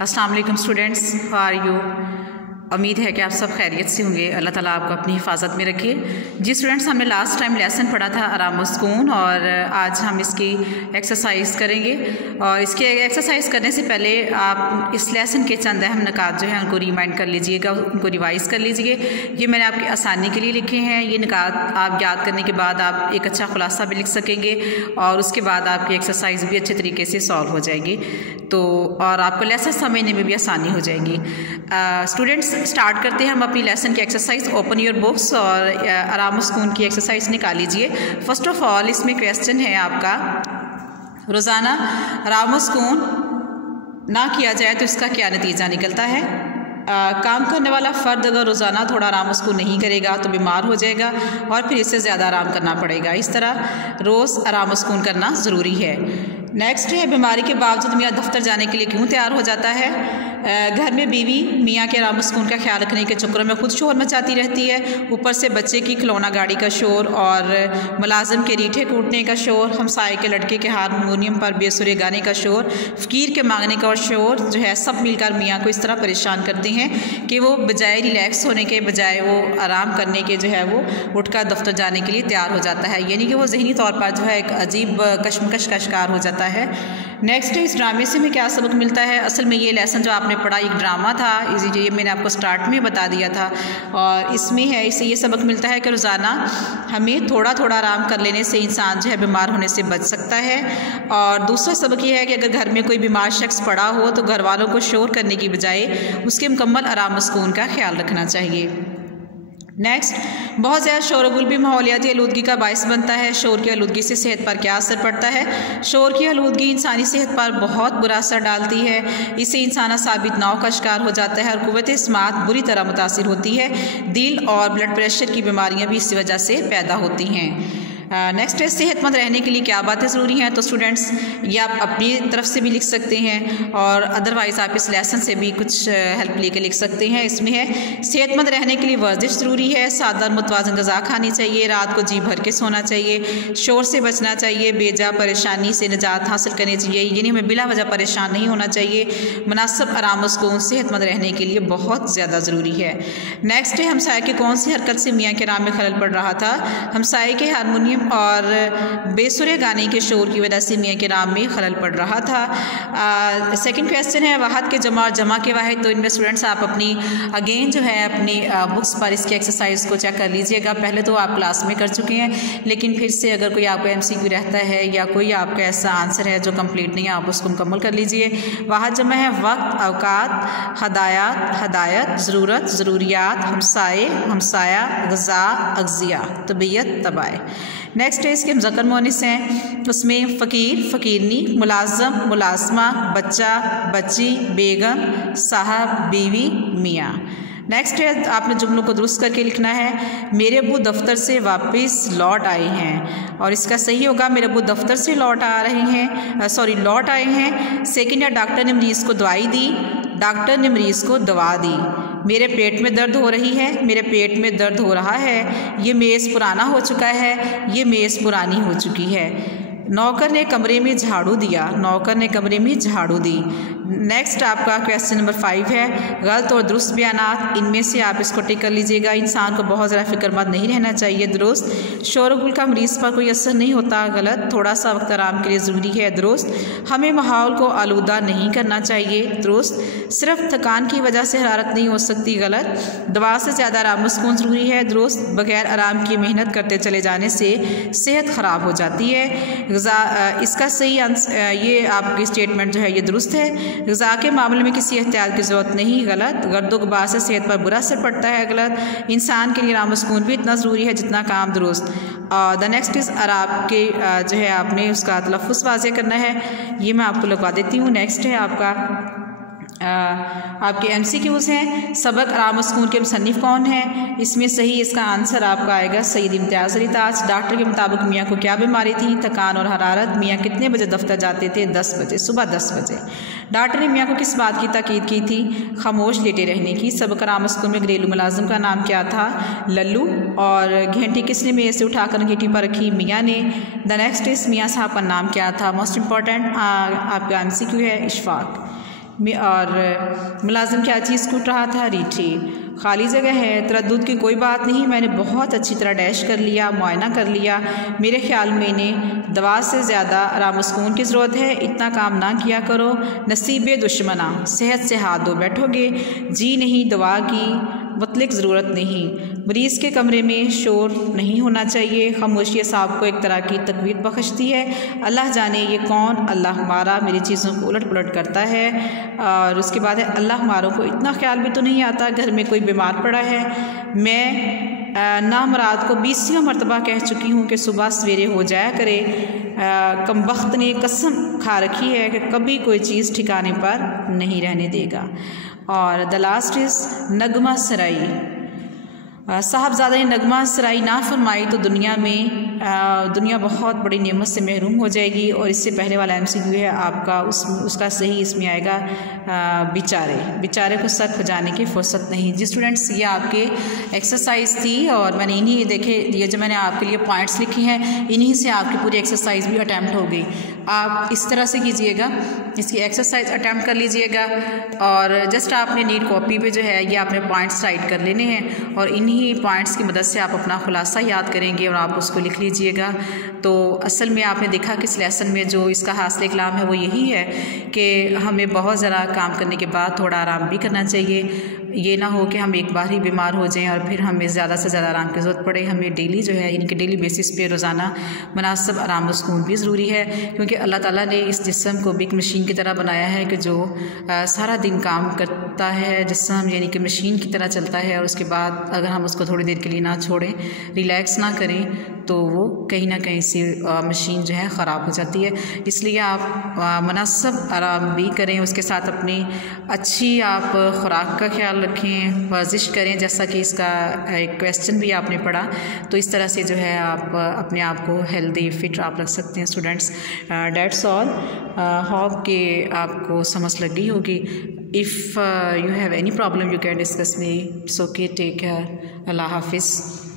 अस्सलाम वालेकुम students, how are you. उम्मीद है कि आप सब खैरियत से होंगे। अल्लाह ताला आपको अपनी हिफाजत में रखे। जी स्टूडेंट्स, हमने लास्ट टाइम लेसन पढ़ा था आराम व सुकून, और आज हम इसकी एक्सरसाइज करेंगे। और इसके एक्सरसाइज करने से पहले आप इस लेसन के चंद अहम निकात जो हैं उनको रिमाइंड कर लीजिएगा, उनको रिवाइज़ कर लीजिए। ये मैंने आपकी आसानी के लिए लिखे हैं। ये निकात आप याद करने के बाद आप एक अच्छा खुलासा भी लिख सकेंगे और उसके बाद आपकी एक्सरसाइज भी अच्छे तरीके से सॉल्व हो जाएगी, तो और आपको लेसन समझने में भी आसानी हो जाएगी। स्टूडेंट्स, स्टार्ट करते हैं हम अपनी लेसन की एक्सरसाइज। ओपन योर बुक्स और आराम व सुकून की एक्सरसाइज निकाल लीजिए। फर्स्ट ऑफ ऑल इसमें क्वेश्चन है आपका, रोज़ाना आराम व सुकून ना किया जाए तो इसका क्या नतीजा निकलता है। काम करने वाला फ़र्द अगर रोज़ाना थोड़ा आराम व सुकून नहीं करेगा तो बीमार हो जाएगा और फिर इससे ज़्यादा आराम करना पड़ेगा। इस तरह रोज़ आराम व सुकून करना ज़रूरी है। नेक्स्ट है, बीमारी के बावजूद मियाँ दफ्तर जाने के लिए क्यों तैयार हो जाता है। घर में बीवी मियाँ के आराम व सुकून का ख्याल रखने के चक्कर में खुद शोर मचाती रहती है, ऊपर से बच्चे की खिलौना गाड़ी का शोर और मुलाजिम के रीठे कूटने का शोर, हमसाए के लड़के के हारमोनियम पर बेसुरे गाने का शोर, फ़कीर के मांगने का शोर जो है, सब मिलकर मियाँ को इस तरह परेशान करते हैं कि वो बजाय रिलैक्स होने के बजाय वो आराम करने के जो है वो उठकर दफ्तर जाने के लिए तैयार हो जाता है, यानी कि वो ज़हनी तौर पर जो है एक अजीब कश्मकश का शिकार हो जाता है। नेक्स्ट, इस ड्रामे से हमें क्या सबक मिलता है। असल में ये लेसन जो आपने पढ़ा एक ड्रामा था, ये मैंने आपको स्टार्ट में बता दिया था, और इसमें है इससे ये सबक मिलता है कि रोज़ाना हमें थोड़ा थोड़ा आराम कर लेने से इंसान जो है बीमार होने से बच सकता है। और दूसरा सबक ये है कि अगर घर में कोई बीमार शख्स पड़ा हो तो घर वालों को शोर करने की बजाय उसके मुकम्मल आराम व सुकून का ख्याल रखना चाहिए। नेक्स्ट, बहुत ज़्यादा शोरगुल भी माहौलियाती आलूदगी का बायस बनता है। शोर की आलूदगी से सेहत पर क्या असर पड़ता है। शोर की आलूदगी इंसानी सेहत पर बहुत बुरा असर डालती है। इससे इंसान असाबी तनाव का शिकार हो जाता है और कुव्वत इस्मात बुरी तरह मुतासिर होती है। दिल और ब्लड प्रेशर की बीमारियाँ भी इसी वजह से पैदा होती हैं। नेक्स्ट है, सेहतमंद रहने के लिए क्या बातें ज़रूरी हैं। तो स्टूडेंट्स, ये आप अपनी तरफ से भी लिख सकते हैं और अदरवाइज़ आप इस लेसन से भी कुछ हेल्प लेके लिख सकते हैं। इसमें है, सेहतमंद रहने के लिए वर्जिश ज़रूरी है, सादा मुतवाज़न ग़िज़ा खानी चाहिए, रात को जी भर के सोना चाहिए, शोर से बचना चाहिए, बेजा परेशानी से निजात हासिल करनी चाहिए, यानी हमें बिला वजह परेशान नहीं होना चाहिए। मुनासिब आराम व सुकून सेहतमंद रहने के लिए बहुत ज़्यादा ज़रूरी है। नेक्स्ट है, हमसाए की कौन सी हरकत से मियाँ के आराम में खलल पड़ रहा था। हमसाए के हारमोनियम और बेसुरे गाने के शोर की वजह से मियाँ के नाम में खलल पड़ रहा था। सेकंड क्वेश्चन है, वाहद के जमा और जमा के वाहिद। तो इनमें स्टूडेंट्स आप अपनी अगेन जो है अपनी बुक्स पर इसकी एक्सरसाइज को चेक कर लीजिएगा। पहले तो आप क्लास में कर चुके हैं, लेकिन फिर से अगर कोई आपका MCQ रहता है या कोई आपका ऐसा आंसर है जो कंप्लीट नहीं है, आप उसको मुकम्मल कर लीजिए। वाहद जमा है वक्त, अवकात, हदायत, ज़रूरत, ज़रूरियात, हमसाए, हमसाया, ग़िज़ा, अग़ज़िया, तबीयत, तबाए। नेक्स्ट है, इसके मुज़क्कर मुअन्निस हैं, उसमें फ़कीर, फ़कीरनी, मुलाज़म, मुलाज़मा, बच्चा, बच्ची, बेगम, साहब, बीवी, मियाँ। नेक्स्ट है, आपने जुमलों को दुरुस्त करके लिखना है। मेरे अब्बू दफ्तर से वापस लौट आए हैं, और इसका सही होगा मेरे अब्बू दफ्तर से लौट आए हैं। सेकंड है, डॉक्टर ने मरीज़ को दवाई दी, डॉक्टर ने मरीज़ को दवा दी। मेरे पेट में दर्द हो रही है, मेरे पेट में दर्द हो रहा है। ये मेज़ पुराना हो चुका है, ये मेज़ पुरानी हो चुकी है। नौकर ने कमरे में झाड़ू दिया, नौकर ने कमरे में झाड़ू दी। नेक्स्ट आपका क्वेश्चन नंबर 5 है, गलत और दुरुस्त बयानात। इनमें से आप इसको टिक कर लीजिएगा। इंसान को बहुत ज़्यादा फिक्रमंद नहीं रहना चाहिए। दुरुस्त, शोरगुल का मरीज़ पर कोई असर नहीं होता। गलत, थोड़ा सा वक्त आराम के लिए ज़रूरी है। दुरुस्त, हमें माहौल को आलूदा नहीं करना चाहिए। दुरुस्त, सिर्फ थकान की वजह से हरारत नहीं हो सकती। गलत, दवा से ज़्यादा आराम व सुकून ज़रूरी है। दुरुस्त, बगैर आराम की मेहनत करते चले जाने से सेहत ख़राब हो जाती है। इसका सही आंसर, ये आपकी स्टेटमेंट जो है ये दुरुस्त है। ग़िज़ा के मामले में किसी एहतियात की ज़रूरत नहीं। गलत, गर्दो गुबार से सेहत पर बुरा असर पड़ता है। गलत, इंसान के लिए आराम व सुकून भी इतना ज़रूरी है जितना काम। दुरुस्त। द नेक्स्ट इज़ अराब के जो है आपने उसका तलफ़्फ़ुज़ वाज़ेह करना है, ये मैं आपको लगवा देती हूँ। नेक्स्ट है आपका आपके MCQs हैं। सबक आराम व सुकून के मुसन्निफ़ कौन है। इसमें सही इसका आंसर आपका आएगा सईद इम्तियाज़ अली ताज। डॉक्टर के मुताबिक मियाँ को क्या बीमारी थी। थकान और हरारत। मियाँ कितने बजे दफ्तर जाते थे। 10 बजे, सुबह 10 बजे। डॉक्टर ने मियाँ को किस बात की ताकीद की थी। खामोश लेटे रहने की। सबक आराम व सुकून में घरेलू मुलाजिम का नाम क्या था। लल्लू। और घंटी किसने मेज़ से उठाकर घंटी पर रखी। मियाँ ने। द नेक्स्ट इस मियाँ साहब का नाम क्या था। मोस्ट इंपॉर्टेंट आपका MCQ है इशफाक। और मुलाजिम क्या चीज़ कूट रहा था? रीठी। खाली जगह है, तरद्दुद की कोई बात नहीं, मैंने बहुत अच्छी तरह डैश कर लिया, मुआयना कर लिया। मेरे ख्याल में इन्हें दवा से ज़्यादा आराम सुकून की ज़रूरत है। इतना काम ना किया करो, नसीबे दुश्मना, सेहत से हाथ धो बैठोगे। जी नहीं, दवा की मुतलक ज़रूरत नहीं। मरीज़ के कमरे में शोर नहीं होना चाहिए। खामोशी साहब को एक तरह की तकवीत बख्शती है। अल्लाह जाने ये कौन अल्लाह हमारा मेरी चीज़ों को उलट पुलट करता है। और उसके बाद है अल्लाह हमारों को इतना ख्याल भी तो नहीं आता घर में कोई बीमार पड़ा है। मैं नामराद को 20वां मरतबा कह चुकी हूँ कि सुबह सवेरे हो जाया करे। कम वक्त ने कसम खा रखी है कि कभी कोई चीज़ ठिकाने पर नहीं रहने देगा। और द लास्ट इज़ नगमा सराई। साहबजादा ने नगमा सराई ना फरमाई तो दुनिया बहुत बड़ी नेमत से महरूम हो जाएगी। और इससे पहले वाला MCQ है आपका, उसका सही इसमें आएगा बेचारे को सर खुजाने की फुर्सत नहीं। जी स्टूडेंट्स, ये आपके एक्सरसाइज थी और मैंने इन्हीं देखे ये जो मैंने आपके लिए पॉइंट्स लिखे हैं इन्हीं से आपकी पूरी एक्सरसाइज भी अटैम्प्ट हो गई। आप इस तरह से कीजिएगा, इसकी एक्सरसाइज अटैम्प्ट कर लीजिएगा और जस्ट आपने नीट कॉपी पे जो है ये आपने पॉइंट्स राइट कर लेने हैं और इन्हीं पॉइंट्स की मदद से आप अपना खुलासा याद करेंगे और आप उसको लिख लीजिएगा। तो असल में आपने देखा कि इस लेसन में जो इसका हासिल कलाम है वो यही है कि हमें बहुत ज़रा काम करने के बाद थोड़ा आराम भी करना चाहिए। ये ना हो कि हम एक बार ही बीमार हो जाएं और फिर हमें ज़्यादा से ज़्यादा आराम की ज़रूरत पड़े। हमें डेली जो है इनके डेली बेसिस पे रोज़ाना मुनासिब आराम और सुकून भी ज़रूरी है, क्योंकि अल्लाह ताला ने इस जिस्म को भी एक मशीन की तरह बनाया है कि जो सारा दिन काम करता है। जिस्म यानी कि मशीन की तरह चलता है और उसके बाद अगर हम उसको थोड़ी देर के लिए ना छोड़ें, रिलैक्स ना करें तो वो कहीं ना कहीं से मशीन जो है ख़राब हो जाती है। इसलिए आप मुनासिब आराम भी करें, उसके साथ अपनी अच्छी आप खुराक का ख्याल रखें, वर्जिश करें जैसा कि इसका एक क्वेश्चन भी आपने पढ़ा। तो इस तरह से जो है आप अपने आप को हेल्दी फिट आप रख सकते हैं। Students, that's all. होप कि आपको समझ लग गई होगी। If you have any problem you can discuss me. It's okay, take care, अल्लाह हाफिज़।